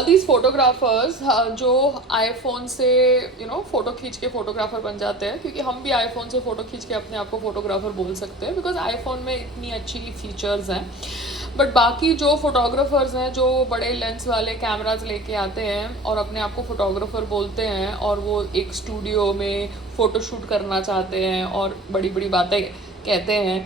All these photographers जो iPhone से photo खींच के फ़ोटोग्राफ़र बन जाते हैं, क्योंकि हम भी आईफोन से फ़ोटो खींच के अपने आप को फ़ोटोग्राफ़र बोल सकते हैं बिकॉज आईफोन में इतनी अच्छी फीचर्स हैं। बट बाकी जो फोटोग्राफर्स हैं जो बड़े लेंस वाले कैमराज लेके आते हैं और अपने आप को फोटोग्राफर बोलते हैं और वो एक स्टूडियो में फ़ोटो शूट करना चाहते हैं और बड़ी बड़ी बातें कहते हैं,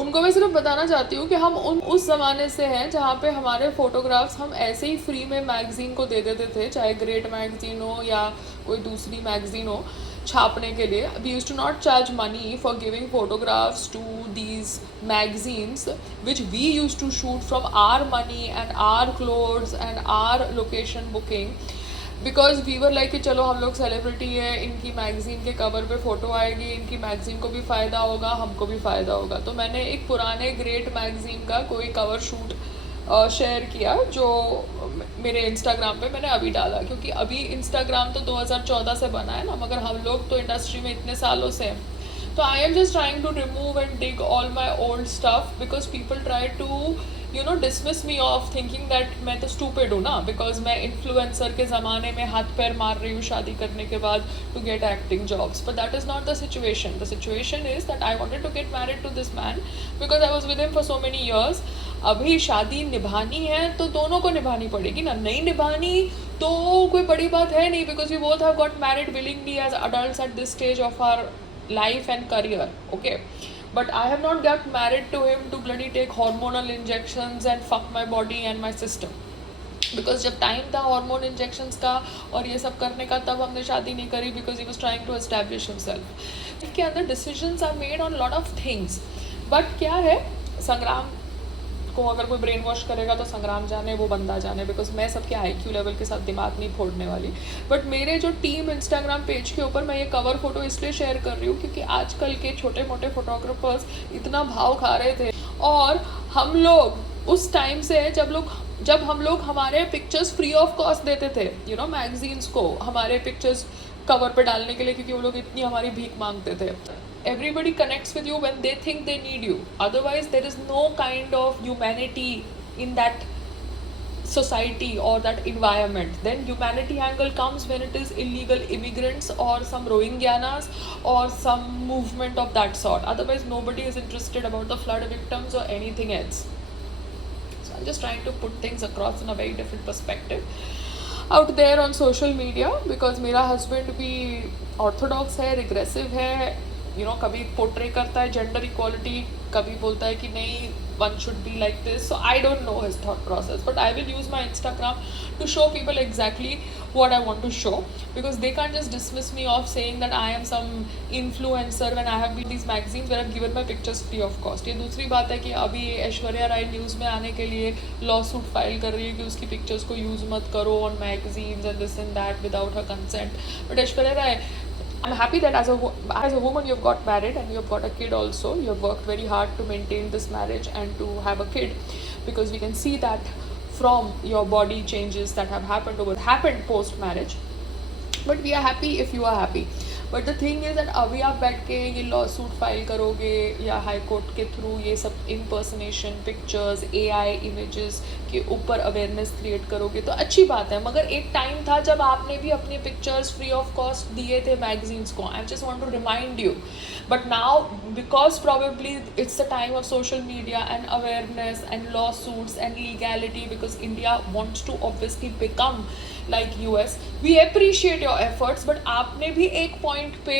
उनको मैं सिर्फ बताना चाहती हूँ कि हम उस ज़माने से हैं जहाँ पे हमारे फ़ोटोग्राफ्स हम ऐसे ही फ्री में मैगज़ीन को दे देते थे, चाहे ग्रेट मैगज़ीन हो या कोई दूसरी मैगज़ीन हो छापने के लिए। We use to not charge money for giving photographs to these magazines which we use to shoot from our money and our clothes and our location booking, because we were like कि चलो हम लोग celebrity है, इनकी magazine के cover पे photo आएगी, इनकी मैगज़ीन को भी फ़ायदा होगा, हमको भी फ़ायदा होगा। तो मैंने एक पुराने ग्रेट मैगज़ीन का कोई कवर शूट शेयर किया जो मेरे इंस्टाग्राम पे मैंने अभी डाला, क्योंकि अभी इंस्टाग्राम तो 2014 से बना है ना, मगर हम लोग तो इंडस्ट्री में इतने सालों से हैं। तो I am just trying to remove and dig all my old stuff because people try to dismiss me of thinking that मैं तो स्टूपिड हूँ ना, बिकॉज मैं इन्फ्लुएंसर के ज़माने में हाथ पैर मार रही हूँ शादी करने के बाद to get acting jobs, but that is not the situation. The situation is that I wanted to get married to this man because I was with him for so many years. अभी शादी निभानी है तो दोनों को निभानी पड़ेगी ना, नहीं निभानी तो कोई बड़ी बात है नहीं, because we both have got married willingly as adults at this stage of our life and career, okay? But I have not got married to him to bloody take hormonal injections and fuck my body and my system, because जब time था hormone injections का और ये सब करने का तब हमने शादी नहीं करी because he was trying to establish himself. इसके अंदर decisions are made on lot of things, but क्या है, संग्राम को अगर कोई ब्रेन वॉश करेगा तो संग्राम जाने, वो बंदा जाने, बिकॉज मैं सबके IQ लेवल के साथ दिमाग नहीं फोड़ने वाली। बट मेरे जो टीम इंस्टाग्राम पेज के ऊपर मैं ये कवर फोटो इसलिए शेयर कर रही हूँ क्योंकि आजकल के छोटे मोटे फोटोग्राफर्स इतना भाव खा रहे थे, और हम लोग उस टाइम से जब हम लोग हमारे पिक्चर्स फ्री ऑफ कॉस्ट देते थे मैगजीन्स को हमारे पिक्चर्स कवर पे डालने के लिए, क्योंकि वो लोग इतनी हमारी भीख मांगते थे। Everybody connects with you when they think they need you, otherwise there is no kind of humanity in that society or that environment. Then humanity angle comes when it is illegal immigrants or some Rohingyanas or some movement of that sort. Otherwise nobody is interested about the flood victims or anything else. So I'm just trying to put things across in a very different perspective out there on social media, because मेरा husband भी orthodox है, regressive है, कभी portray करता है gender equality, कभी बोलता है कि नहीं one should be like this. So I don't know his thought process, but I will use my Instagram to show people exactly what I want to show, because they can't just dismiss me off saying that I am some influencer when I have been these magazines where I've given my pictures free of cost. ये दूसरी बात है कि अभी Aishwarya Rai news में आने के लिए लॉ सूट फाइल कर रही है कि उसकी पिक्चर्स को यूज़ मत करो on magazines and this and that without her consent. But Aishwarya Rai, I'm happy that as a woman you've got married and you've got a kid also. You've worked very hard to maintain this marriage and to have a kid, because we can see that from your body changes that have happened post marriage. But we are happy if you are happy. But the thing is that अभी आप बैठ के ये law suit file करोगे या high court के through ये सब इम्पर्सनेशन पिक्चर्स AI इमेजेस के ऊपर अवेयरनेस क्रिएट करोगे तो अच्छी बात है, मगर एक टाइम था जब आपने भी अपने पिक्चर्स फ्री ऑफ कॉस्ट दिए थे मैगजीन्स को। I just want to remind you, but now because probably it's the time of social media and awareness and law suits and legality, because India wants to obviously become like US. We appreciate your efforts, but आपने भी एक point पे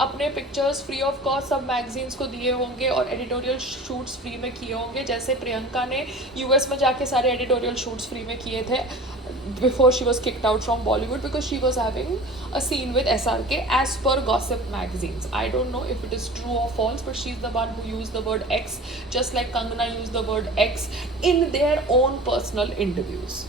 अपने pictures free of cost सब magazines को दिए होंगे और एडिटोरियल शूट्स फ्री में किए होंगे, जैसे प्रियंका ने US में जाके सारे एडिटोरियल शूट्स फ्री में किए थे before she was kicked out from Bollywood because she was having a scene with SRK as per gossip magazines. I don't know if it is true or false, but she's the one who used the word X, just like Kangana used the word X in their own personal interviews.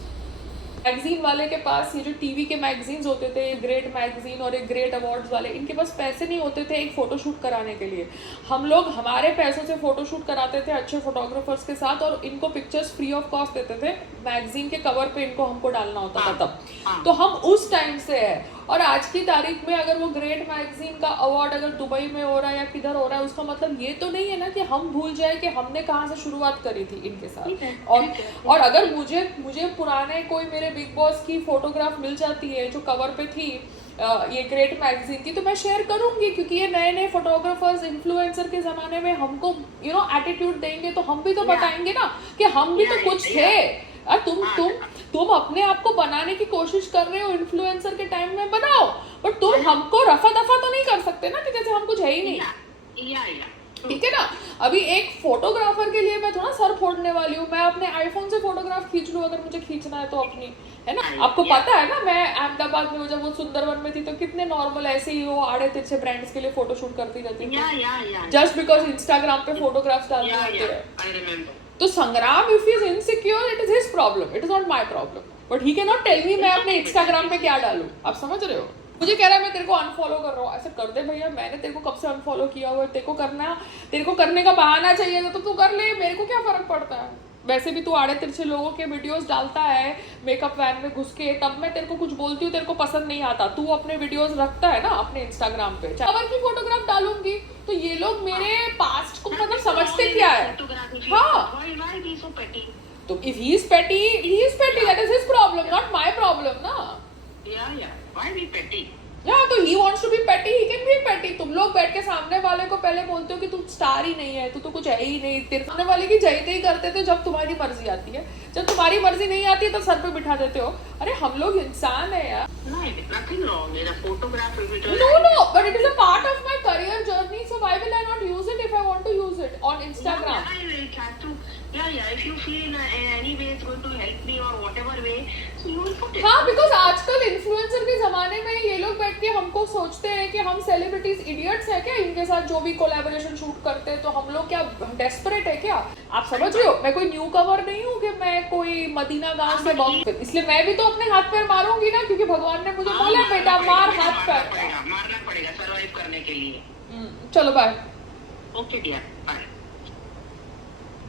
Magazine वाले के पास ये जो TV के magazines होते थे, great magazine और एक great awards वाले, इनके पास पैसे नहीं होते थे एक फ़ोटोशूट कराने के लिए। हम लोग हमारे पैसों से फ़ोटोशूट कराते थे अच्छे फोटोग्राफर्स के साथ और इनको पिक्चर्स फ्री ऑफ कॉस्ट देते थे, मैगजीन के कवर पे इनको हमको डालना होता था तब। तो हम उस टाइम से है और आज की तारीख में अगर वो ग्रेट मैगजीन का अवार्ड अगर दुबई में हो रहा है या किधर हो रहा है, उसका मतलब ये तो नहीं है ना कि हम भूल जाए कि हमने कहाँ से शुरुआत करी थी इनके साथ। और अगर मुझे पुराने कोई मेरे बिग बॉस की फोटोग्राफ मिल जाती है जो कवर पे थी ये ग्रेट मैगजीन की, तो मैं शेयर करूंगी, क्योंकि ये नए नए फोटोग्राफर्स इन्फ्लुएंसर के जमाने में हमको एटीट्यूड देंगे, तो हम भी तो बताएंगे ना कि हम भी तो कुछ थे। तुम अपने आप को बनाने की कोशिश कर रहे हो, इन्फ्लुएंसर के टाइम में बनाओ, बट तुम हमको रफा दफा तो नहीं कर सकते ना कि जैसे हम कुछ है ही नहीं। ठीक है ना। अभी एक फोटोग्राफर के लिए मैं थोड़ा सर फोड़ने वाली हूँ, मैं अपने आईफोन से फोटोग्राफ खींच लूँ अगर मुझे खींचना है तो अपनी, है ना। आपको पता है ना, मैं अहमदाबाद में जब वो सुंदरवन में थी तो कितने नॉर्मल ऐसे ही वो आड़े तिरछे ब्रांड्स के लिए फोटो शूट करती रहती थी, जस्ट बिकॉज इंस्टाग्राम पे फोटोग्राफ्स डालते रहते हैं। तो Sangram, if he is insecure, it is his problem, it is not my problem, but he can not tell me मैं अपने इंस्टाग्राम पे क्या डालूं। आप समझ रहे हो। मुझे कह रहा है मैं तेरे को अनफॉलो कर रहा हूँ, ऐसे कर दे भैया, मैंने तेरे को कब से अनफॉलो किया हुआ है, तेरे को करने का बहाना चाहिए तो तू कर ले, मेरे को क्या फर्क पड़ता है। वैसे भी तू आड़े तिरछे लोगों के वीडियोस डालता है मेकअप वैन में घुस के, तब मैं तेरे को कुछ बोलती हूँ, तेरे को पसंद नहीं आता, तू अपने वीडियोस रखता है ना अपने इंस्टाग्राम पे। कवर की फोटोग्राफ डालूंगी तो ये लोग मेरे पास्ट को मतलब समझते क्या है। हाँ, तो इफ ही इज पेटी, that is his problem, not my problem ना। Why be petty? तो he wants to be petty, he can be petty। तुम लोग बैठ के सामने वाले को पहले बोलते हो कि तू स्टार ही नहीं है, तू तो कुछ है ही नहीं, तेरे सामने वाले की जयते ही करते थे जब तुम्हारी मर्जी आती है, जब तुम्हारी मर्जी नहीं आती है तो सर पे बिठा देते हो। अरे हम लोग इंसान है यार। Nothing wrong in a photograph. No, but it is a part of my career journey, so why will I not use it if I want to use it on Instagram? If you feel in any way it's going to help me or whatever way, so you will put it. हाँ, because आजकल influencer के जमाने में ये लोग बैठ के हमको सोचते हैं कि हम सेलिब्रिटीज इडियट्स हैं क्या, इनके साथ जो भी कोलैबोरेशन शूट करते हैं, तो हम लोग क्या डेस्परेट है क्या। आप समझ रहे हो, मैं कोई न्यू कवर नहीं हूँ कि मैं कोई मदीना गांव से बॉक्स, इसलिए मैं भी तो अपने हाथ पैर मारूंगी ना, क्योंकि भगवान ने मुझे बोला बेटा मार हाथ पैर, मारना पड़ेगा सर्वाइव करने के लिए। चलो बाय। Okay dear, bye.